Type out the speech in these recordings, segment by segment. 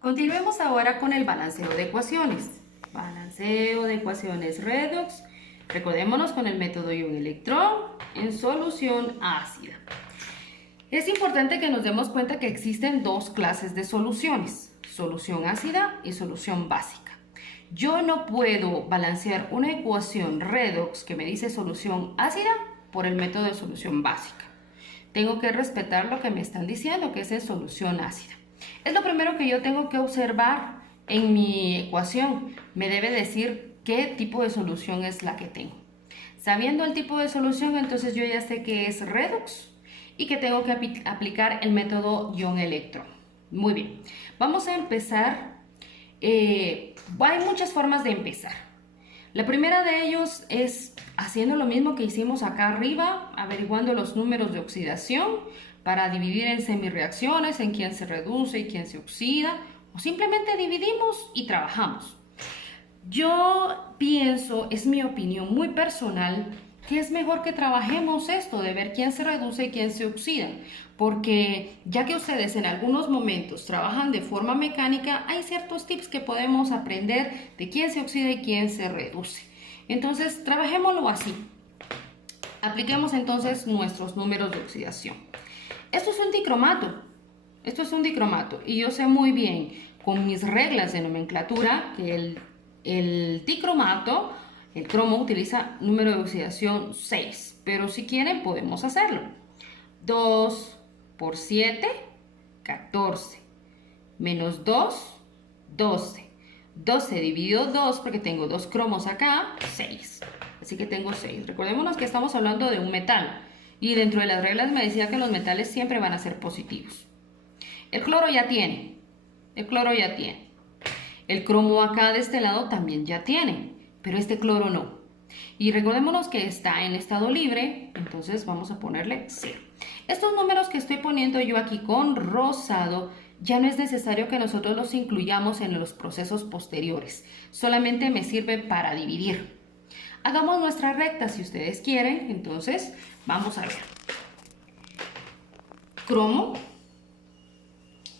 Continuemos ahora con el balanceo de ecuaciones. Balanceo de ecuaciones redox. Recordémonos con el método ion-electrón en solución ácida. Es importante que nos demos cuenta que existen dos clases de soluciones, solución ácida y solución básica. Yo no puedo balancear una ecuación redox que me dice solución ácida por el método de solución básica. Tengo que respetar lo que me están diciendo, que es en solución ácida. Es lo primero que yo tengo que observar en mi ecuación. Me debe decir qué tipo de solución es la que tengo. Sabiendo el tipo de solución, entonces yo ya sé que es redox y que tengo que aplicar el método ion-electrón. Muy bien, vamos a empezar. Hay muchas formas de empezar. La primera de ellos es haciendo lo mismo que hicimos acá arriba, averiguando los números de oxidación para dividir en semirreacciones, en quién se reduce y quién se oxida, o simplemente dividimos y trabajamos. Yo pienso, es mi opinión muy personal, que es mejor que trabajemos esto de ver quién se reduce y quién se oxida, porque ya que ustedes en algunos momentos trabajan de forma mecánica, hay ciertos tips que podemos aprender de quién se oxida y quién se reduce. Entonces, trabajémoslo así. Apliquemos entonces nuestros números de oxidación. Esto es un dicromato. Esto es un dicromato y yo sé muy bien con mis reglas de nomenclatura que el dicromato, el cromo, utiliza número de oxidación 6, pero si quieren podemos hacerlo. 2 por 7, 14, menos 2, 12. 12 dividido 2, porque tengo dos cromos acá, 6. Así que tengo 6. Recordémonos que estamos hablando de un metal y dentro de las reglas me decía que los metales siempre van a ser positivos. El cloro ya tiene, el cloro ya tiene. El cromo acá de este lado también ya tiene, pero este cloro no. Y recordémonos que está en estado libre, entonces vamos a ponerle 0. Estos números que estoy poniendo yo aquí con rosado, ya no es necesario que nosotros los incluyamos en los procesos posteriores. Solamente me sirve para dividir. Hagamos nuestra recta si ustedes quieren, entonces vamos a ver. Cromo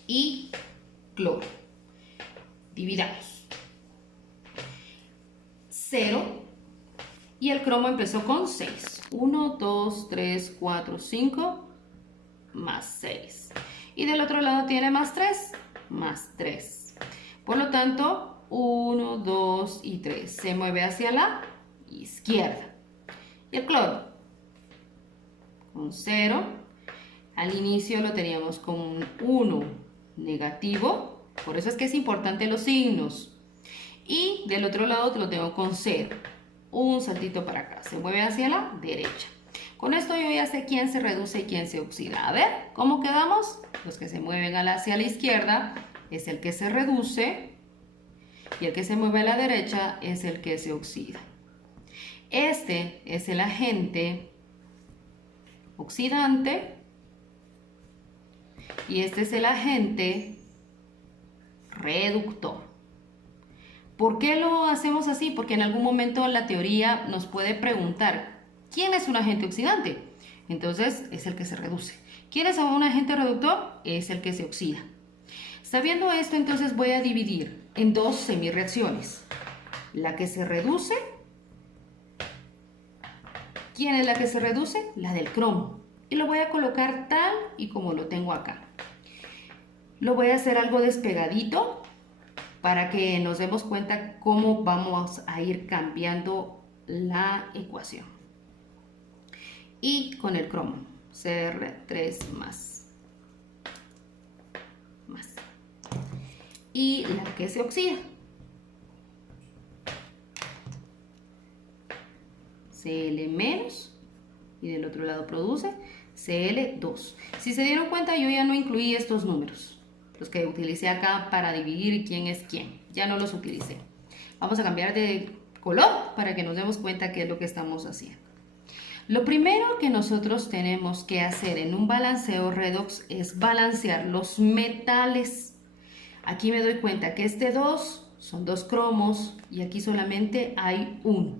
y cloro. Dividamos. 0 y el cromo empezó con 6. 1, 2, 3, 4, 5, más 6. Y del otro lado tiene más 3, más 3. Por lo tanto, 1, 2 y 3 se mueve hacia la izquierda. Y el cloro, con 0. Al inicio lo teníamos con un 1 negativo. Por eso es que es importante los signos. Y del otro lado lo tengo con 0. Un saltito para acá. Se mueve hacia la derecha. Con esto yo ya sé quién se reduce y quién se oxida. A ver, ¿cómo quedamos? Los que se mueven hacia la izquierda es el que se reduce y el que se mueve a la derecha es el que se oxida. Este es el agente oxidante y este es el agente reductor. ¿Por qué lo hacemos así? Porque en algún momento la teoría nos puede preguntar, ¿quién es un agente oxidante? Entonces es el que se reduce. ¿Quién es un agente reductor? Es el que se oxida. Sabiendo esto, entonces voy a dividir en dos semirreacciones. La que se reduce. ¿Quién es la que se reduce? La del cromo. Y lo voy a colocar tal y como lo tengo acá. Lo voy a hacer algo despegadito para que nos demos cuenta cómo vamos a ir cambiando la ecuación. Y con el cromo, Cr3 más. Y la que se oxida, Cl menos, y del otro lado produce Cl2. Si se dieron cuenta, yo ya no incluí estos números, los que utilicé acá para dividir quién es quién, ya no los utilicé. Vamos a cambiar de color para que nos demos cuenta qué es lo que estamos haciendo. Lo primero que nosotros tenemos que hacer en un balanceo redox es balancear los metales. Aquí me doy cuenta que este 2 son 2 cromos y aquí solamente hay 1.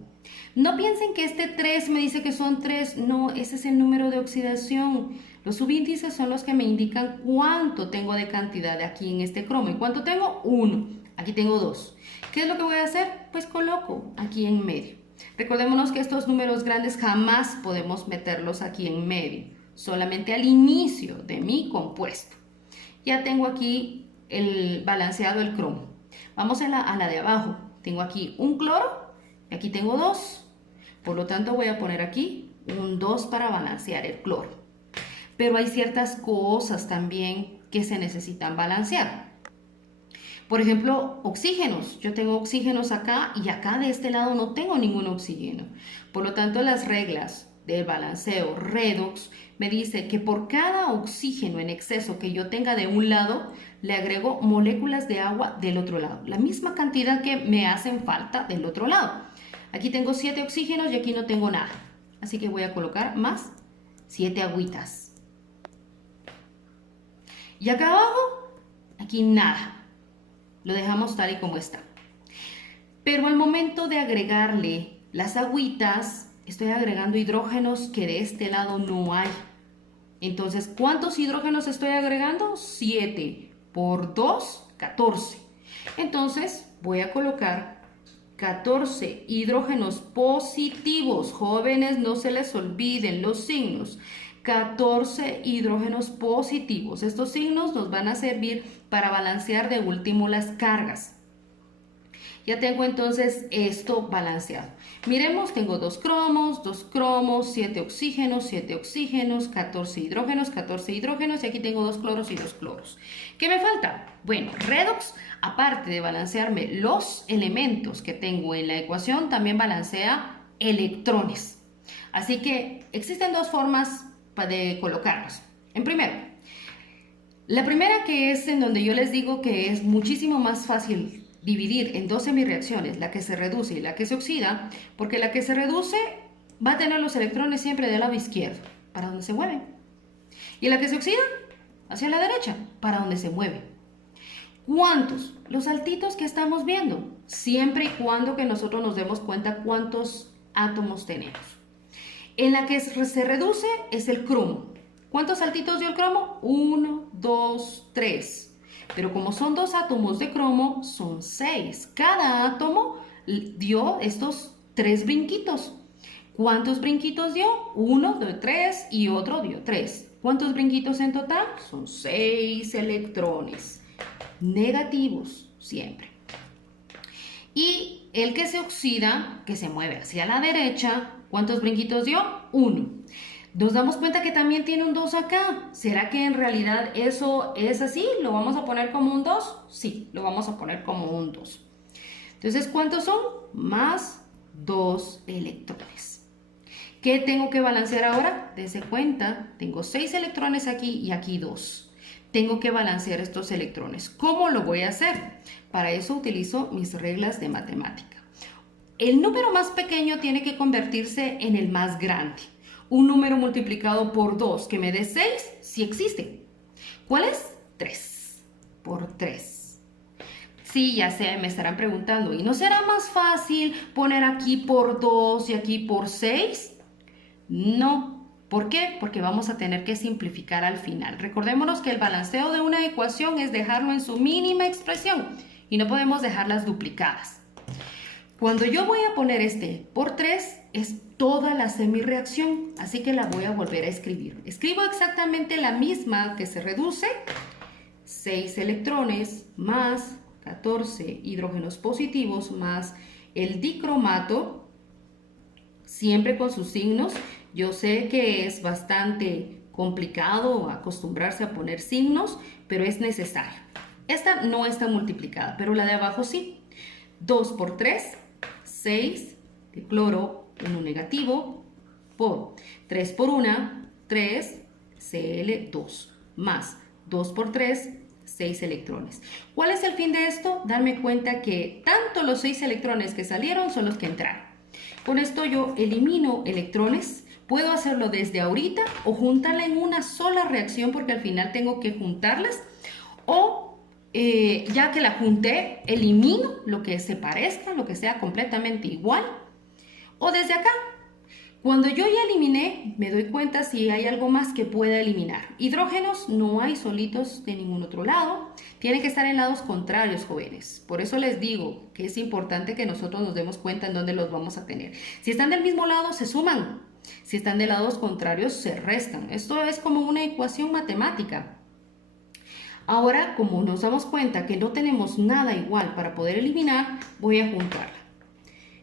No piensen que este 3 me dice que son 3, no, ese es el número de oxidación. Los subíndices son los que me indican cuánto tengo de cantidad aquí en este cromo. ¿Y cuánto tengo? 1. Aquí tengo 2. ¿Qué es lo que voy a hacer? Pues coloco aquí en medio. Recordémonos que estos números grandes jamás podemos meterlos aquí en medio, solamente al inicio de mi compuesto. Ya tengo aquí el balanceado el cromo. Vamos a la de abajo. Tengo aquí un cloro y aquí tengo 2. Por lo tanto voy a poner aquí un 2 para balancear el cloro. Pero hay ciertas cosas también que se necesitan balancear. Por ejemplo, oxígenos. Yo tengo oxígenos acá y acá de este lado no tengo ningún oxígeno. Por lo tanto, las reglas del balanceo redox me dice que por cada oxígeno en exceso que yo tenga de un lado, le agrego moléculas de agua del otro lado. La misma cantidad que me hacen falta del otro lado. Aquí tengo 7 oxígenos y aquí no tengo nada. Así que voy a colocar más 7 agüitas. Y acá abajo, aquí nada. Lo dejamos tal y como está. Pero al momento de agregarle las agüitas, estoy agregando hidrógenos que de este lado no hay. Entonces, ¿cuántos hidrógenos estoy agregando? 7 por 2, 14. Entonces, voy a colocar 14 hidrógenos positivos. Jóvenes, no se les olviden los signos. 14 hidrógenos positivos. Estos signos nos van a servir para balancear de último las cargas. Ya tengo entonces esto balanceado. Miremos, tengo 2 cromos, 7 oxígenos, 14 hidrógenos y aquí tengo 2 cloros y 2 cloros. ¿Qué me falta? Bueno, redox, aparte de balancearme los elementos que tengo en la ecuación, también balancea electrones. Así que existen 2 formas de colocarlos. La primera que es en donde yo les digo que es muchísimo más fácil dividir en 2 semireacciones, la que se reduce y la que se oxida, porque la que se reduce va a tener los electrones siempre del lado izquierdo, para donde se mueven. Y la que se oxida, hacia la derecha, para donde se mueve. ¿Cuántos? Los altitos que estamos viendo, siempre y cuando que nosotros nos demos cuenta cuántos átomos tenemos. En la que se reduce es el cromo. ¿Cuántos saltitos dio el cromo? 1, 2, 3. Pero como son 2 átomos de cromo, son 6. Cada átomo dio estos 3 brinquitos. ¿Cuántos brinquitos dio? 1 dio 3 y otro dio 3. ¿Cuántos brinquitos en total? Son 6 electrones. Negativos, siempre. Y el que se oxida, que se mueve hacia la derecha, ¿cuántos brinquitos dio? 1. Nos damos cuenta que también tiene un 2 acá. ¿Será que en realidad eso es así? ¿Lo vamos a poner como un 2? Sí, lo vamos a poner como un 2. Entonces, ¿cuántos son? Más 2 electrones. ¿Qué tengo que balancear ahora? Dense cuenta, tengo 6 electrones aquí y aquí 2. Tengo que balancear estos electrones. ¿Cómo lo voy a hacer? Para eso utilizo mis reglas de matemática. El número más pequeño tiene que convertirse en el más grande. Un número multiplicado por 2 que me dé 6, sí existe. ¿Cuál es? 3 por 3. Sí, ya sé, me estarán preguntando, ¿y no será más fácil poner aquí por 2 y aquí por 6? No. ¿Por qué? Porque vamos a tener que simplificar al final. Recordémonos que el balanceo de una ecuación es dejarlo en su mínima expresión y no podemos dejarlas duplicadas. Cuando yo voy a poner este por 3, es toda la semirreacción, así que la voy a volver a escribir. Escribo exactamente la misma que se reduce, 6 electrones más 14 hidrógenos positivos más el dicromato, siempre con sus signos. Yo sé que es bastante complicado acostumbrarse a poner signos, pero es necesario. Esta no está multiplicada, pero la de abajo sí. 2 por 3, 6 de cloro, 1 negativo, por 3 por 1, 3, Cl2, más 2 por 3, 6 electrones. ¿Cuál es el fin de esto? Darme cuenta que tanto los 6 electrones que salieron son los que entraron. Con esto yo elimino electrones. Puedo hacerlo desde ahorita o juntarla en una sola reacción porque al final tengo que juntarlas. O ya que la junté, elimino lo que se parezca, lo que sea completamente igual. O desde acá. Cuando yo ya eliminé, me doy cuenta si hay algo más que pueda eliminar. Hidrógenos no hay solitos de ningún otro lado. Tienen que estar en lados contrarios, jóvenes. Por eso les digo que es importante que nosotros nos demos cuenta en dónde los vamos a tener. Si están del mismo lado, se suman. Si están de lados contrarios, se restan. Esto es como una ecuación matemática. Ahora, como nos damos cuenta que no tenemos nada igual para poder eliminar, voy a juntarla.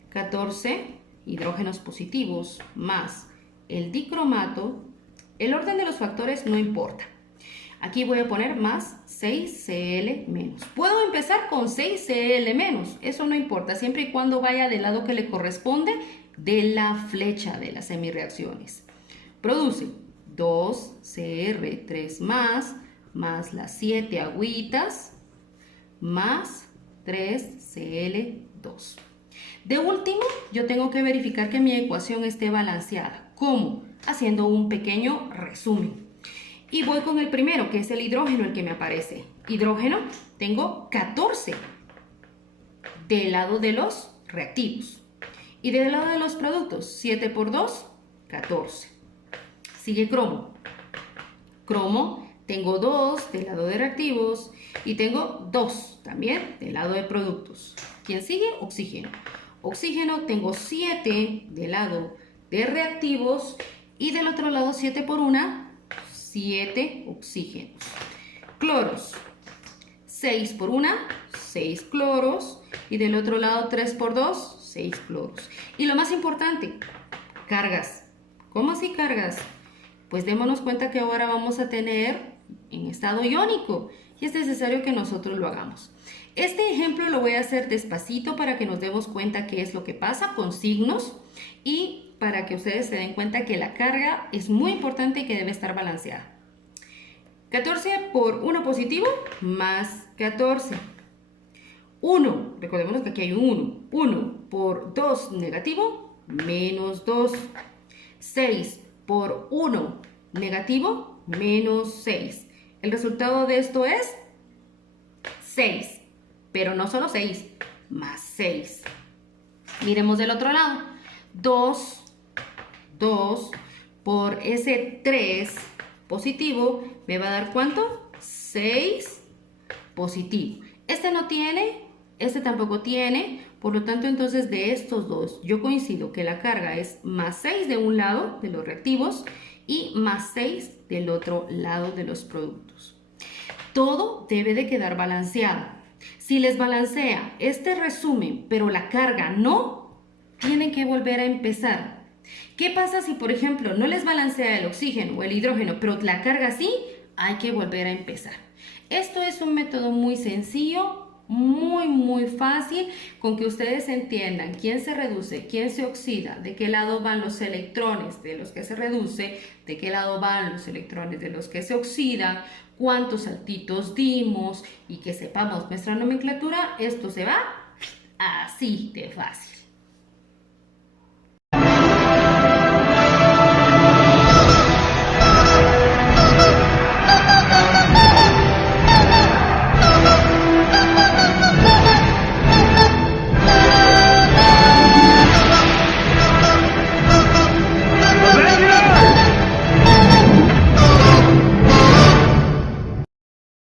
14 hidrógenos positivos más el dicromato. El orden de los factores no importa. Aquí voy a poner más 6Cl menos. Puedo empezar con 6Cl menos, eso no importa, siempre y cuando vaya del lado que le corresponde de la flecha de las semireacciones. Produce 2Cr3 más las 7 agüitas, más 3Cl2. De último, yo tengo que verificar que mi ecuación esté balanceada. ¿Cómo? Haciendo un pequeño resumen. Y voy con el primero, que es el hidrógeno, el que me aparece. Hidrógeno, tengo 14 del lado de los reactivos. Y del lado de los productos, 7 por 2, 14. Sigue cromo. Cromo, tengo 2 del lado de reactivos y tengo 2 también del lado de productos. ¿Quién sigue? Oxígeno. Oxígeno, tengo 7 del lado de reactivos y del otro lado 7 por 1, 7 oxígenos. Cloros, 6 por 1, 6 cloros y del otro lado 3 por 2, 6 cloros. Y lo más importante, cargas. ¿Cómo así cargas? Pues démonos cuenta que ahora vamos a tener en estado iónico y es necesario que nosotros lo hagamos. Este ejemplo lo voy a hacer despacito para que nos demos cuenta qué es lo que pasa con signos y para que ustedes se den cuenta que la carga es muy importante y que debe estar balanceada. 14 por 1 positivo más 14. 1, recordemos que aquí hay un 1. 1 por 2 negativo, menos 2. 6 por 1 negativo, menos 6. El resultado de esto es 6. Pero no solo 6, más 6. Miremos del otro lado. 2 por ese 3 positivo me va a dar ¿cuánto? 6 positivo. Este no tiene, este tampoco tiene. Por lo tanto, entonces de estos dos, yo coincido que la carga es más 6 de un lado de los reactivos y más 6 del otro lado de los productos. Todo debe de quedar balanceado. Si les balancea este resumen, pero la carga no, tienen que volver a empezar. ¿Qué pasa si, por ejemplo, no les balancea el oxígeno o el hidrógeno, pero la carga sí? Hay que volver a empezar. Esto es un método muy sencillo, muy fácil, con que ustedes entiendan quién se reduce, quién se oxida, de qué lado van los electrones de los que se reduce, de qué lado van los electrones de los que se oxidan, cuántos saltitos dimos y que sepamos nuestra nomenclatura. Esto se va así de fácil.